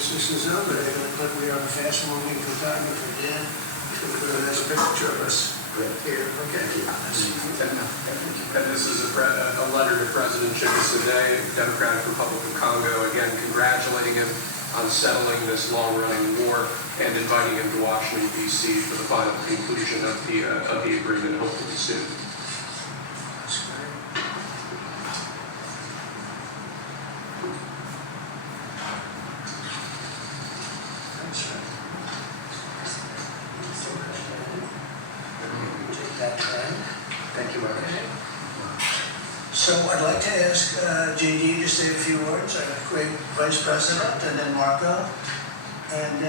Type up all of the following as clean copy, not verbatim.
Mr. Zilber, they're going to put, we are a fast-moving photographer, Dan. He's going to put a nice picture of us here, okay? And this is a letter to President Chikisade, Democratic Republic of Congo, again congratulating him on settling this long-running war and inviting him to Washington, D.C. for the final conclusion of the agreement, hopefully soon. That's great. Thanks, sir. Take that pen. Thank you, Mark. So I'd like to ask JD to say a few words, our great Vice President, and then Marco, and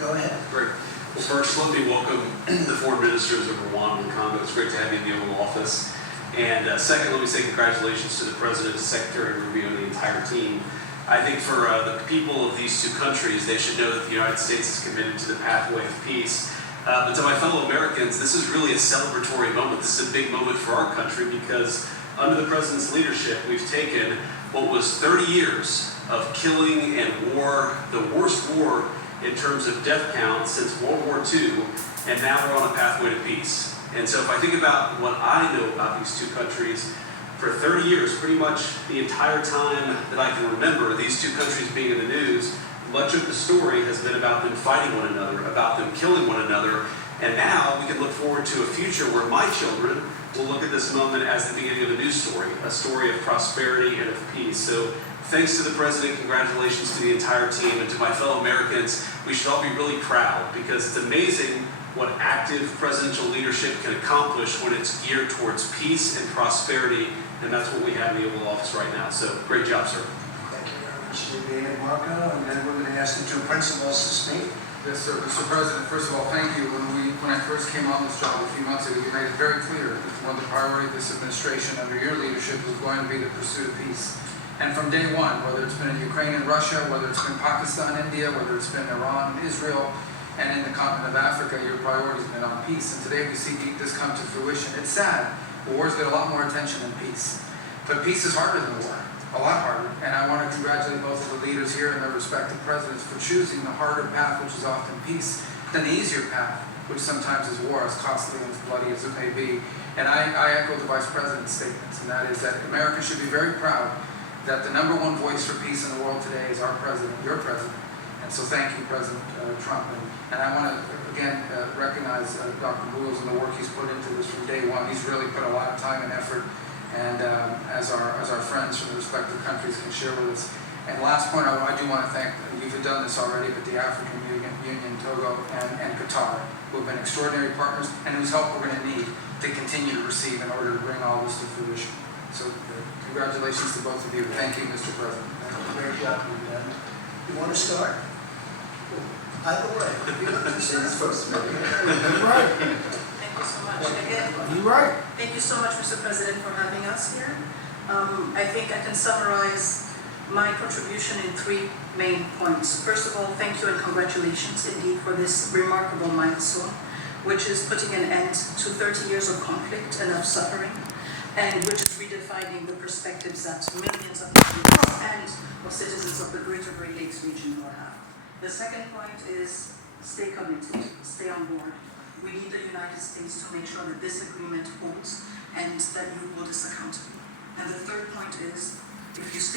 go ahead. Great. Well, first, let me welcome the foreign ministers of Rwanda and Congo. It's great to have you in the Oval Office. And second, let me say congratulations to the President, Secretary Rubio, and the entire team. I think for the people of these two countries, they should know that the United States is committed to the pathway of peace. But to my fellow Americans, this is really a celebratory moment. This is a big moment for our country because under the President's leadership, we've taken what was 30 years of killing and war, the worst war in terms of death count since World War II, and now we're on a pathway to peace. And so if I think about what I know about these two countries, for 30 years, pretty much the entire time that I can remember these two countries being in the news, much of the story has been about them fighting one another, about them killing one another, and now we can look forward to a future where my children will look at this moment as the beginning of a new story, a story of prosperity and of peace. So thanks to the President, congratulations to the entire team, and to my fellow Americans, we should all be really proud because it's amazing what active presidential leadership can accomplish when it's geared towards peace and prosperity, and that's what we have in the Oval Office right now. So great job, sir. Thank you very much, JD and Marco, and then we're going to ask the two principals to speak. Yes, sir. Mr. President, first of all, thank you. When I first came on this job a few months ago, you made it very clear that one of the priorities of this administration under your leadership was going to be the pursuit of peace. And from day one, whether it's been in Ukraine and Russia, whether it's been Pakistan, India, whether it's been Iran, Israel, and in the continent of Africa, your priority has been on peace. And today we see this come to fruition. It's sad, but wars get a lot more attention than peace. But peace is harder than war, a lot harder. And I want to congratulate both of the leaders here and their respective presidents for choosing the harder path, which is often peace, than the easier path, which sometimes is war, as costly and as bloody as it may be. And I echo the Vice President's statements, and that is that America should be very proud that the #1 voice for peace in the world today is our President, your President. And so thank you, President Trump. And I want to, again, recognize Dr. Boulos and the work he's put into this from day one. He's really put a lot of time and effort, and as our friends from the respective countries can share with us. And last point, I do want to thank, you've done this already, but the African Union, Togo, and Qatar, who have been extraordinary partners, and whose help we're going to need to continue to receive in order to bring all this to fruition. So congratulations to both of you. Thank you, Mr. President. Great job, you've done. You want to start? Either way. First, You're right. Thank you so much. Again, You're right. thank you so much, Mr. President, for having us here. I think I can summarize my contribution in 3 main points. First of all, thank you and congratulations indeed for this remarkable milestone, which is putting an end to 30 years of conflict and of suffering, and which is redefining the perspectives that millions of people and of citizens of the Greater Great Lakes region will have. The second point is stay committed, stay on board. We need the United States to make sure that this agreement holds and that you hold us accountable. And the third point is, if you stay